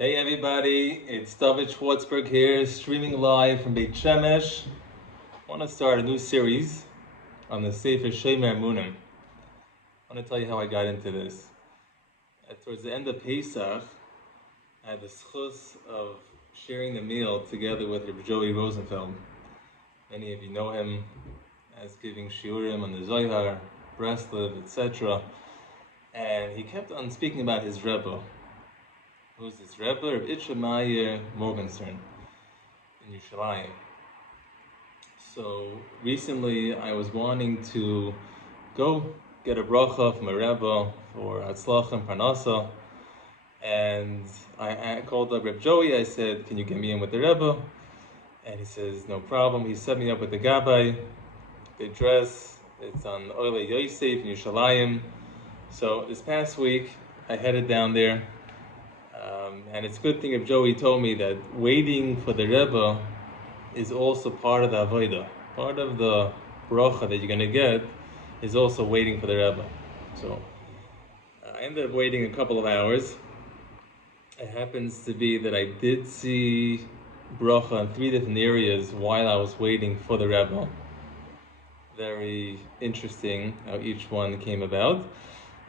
Hey everybody, it's David Schwartzberg here, streaming live from Beit Shemesh. I want to start a new series on the Sefer Shomer Emunim. I want to tell you how I got into this. Towards the end of Pesach, I had the schus of sharing the meal together with Rabbi Joey Rosenfeld. Many of you know him as giving shiurim on the Zohar, Breslov, etc. And he kept on speaking about his Rebbe. Who's this Rebbe? Rabbi Itchamayir Morgenstern in Yerushalayim. So recently I was wanting to go get a bracha from a Rebbe for Hatzlach and Parnasa, and I called up Rabbi Joey. I said, can you get me in with the Rebbe? And he says, no problem. He set me up with the Gabbai, the dress. It's on Oile Yosef in Yerushalayim. So this past week I headed down there. And it's a good thing if Joey told me that waiting for the Rebbe is also part of the Avodah. Part of the bracha that you're going to get is also waiting for the Rebbe. So I ended up waiting a couple of hours. It happens to be that I did see bracha in 3 different areas while I was waiting for the Rebbe. Very interesting how each one came about.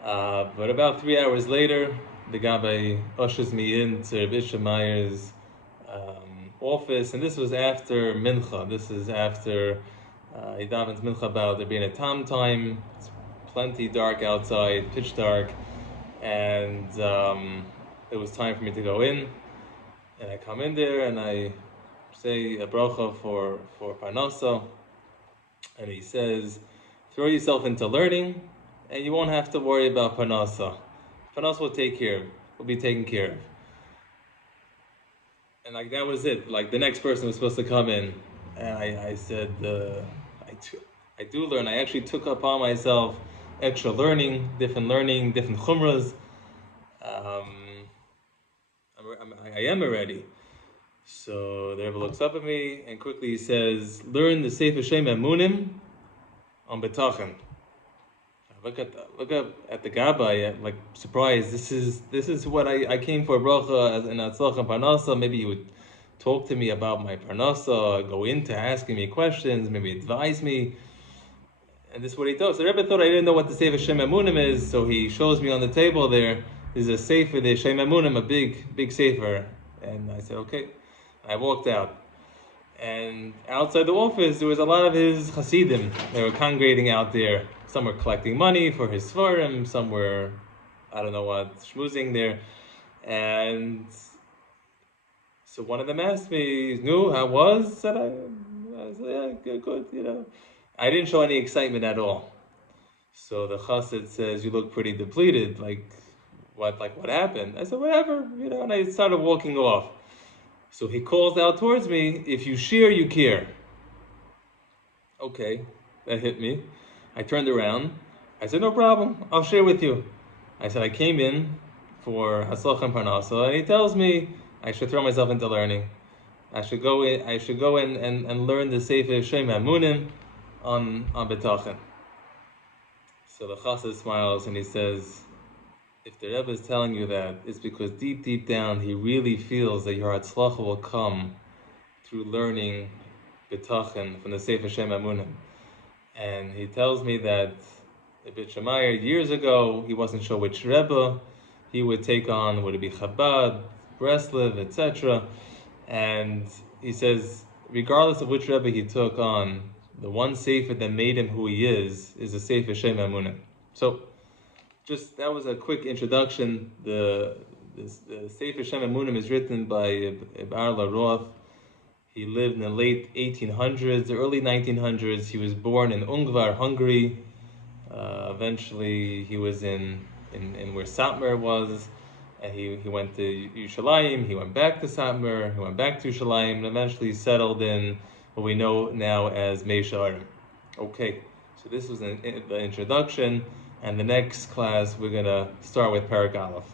But about 3 hours later, the Gabbai ushers me into Rabbi Itchamayir's office, and this was after Mincha. This is after he davens Mincha about there being a tam time. It's plenty dark outside, pitch dark, and it was time for me to go in. And I come in there and I say a bracha for Parnasa, and he says, throw yourself into learning, and you won't have to worry about Parnasa. Parnasa will be taken care of. And like that was it. Like the next person was supposed to come in, and I said, I do learn. I actually took upon myself extra learning, different chumras. I am already. So the Rebbe looks up at me and quickly says, learn the Sefer Shomer Emunim on Bitachon. Look at the Gabbai, like surprised. This is what I came for bracha in Hatzlach and Parnasa. Maybe you would talk to me about my Parnasa, go into asking me questions, maybe advise me. And this is what he does. So the Rebbe thought I didn't know what the Sefer Shomer Emunim is, so he shows me on the table there. There's a Sefer, the Shomer Emunim, a big Sefer. And I said, okay. I walked out. And outside the office, there was a lot of his Hasidim. They were congregating out there. Some were collecting money for his Sfarim, some were, I don't know what, schmoozing there. And so one of them asked me, "No, how was?" Said I said, yeah, good, you know. I didn't show any excitement at all. So the Chassid says, you look pretty depleted. Like what happened? I said, whatever, you know, and I started walking off. So he calls out towards me, if you share, you care. Okay, that hit me. I turned around. I said, no problem, I'll share with you. I said, I came in for Hatzlach and Parnasa, and he tells me I should throw myself into learning. I should go in and learn the Sefer Shomer Emunim on Bitachon. So the Chassid smiles and he says, if the Rebbe is telling you that, it's because deep down he really feels that your Hatzlacha will come through learning Bitachon from the Sefer Shomer Emunim. And he tells me that Rabbi Itchamayir, years ago, he wasn't sure which Rebbe he would take on. Would it be Chabad, Breslov, etc.? And he says, regardless of which Rebbe he took on, the one Sefer that made him who he is the Sefer Shomer Emunim. So, just that was a quick introduction. The Sefer Shomer Emunim is written by Arla Roth. He lived in the late 1800s, the early 1900s. He was born in Ungvar, Hungary. Eventually, he was in where Satmar was. And he went to Yerushalayim. He went back to Satmar. He went back to Yerushalayim, and eventually settled in what we know now as Mei She'arim. Okay, so this was the introduction. And the next class, we're going to start with Parak Aleph.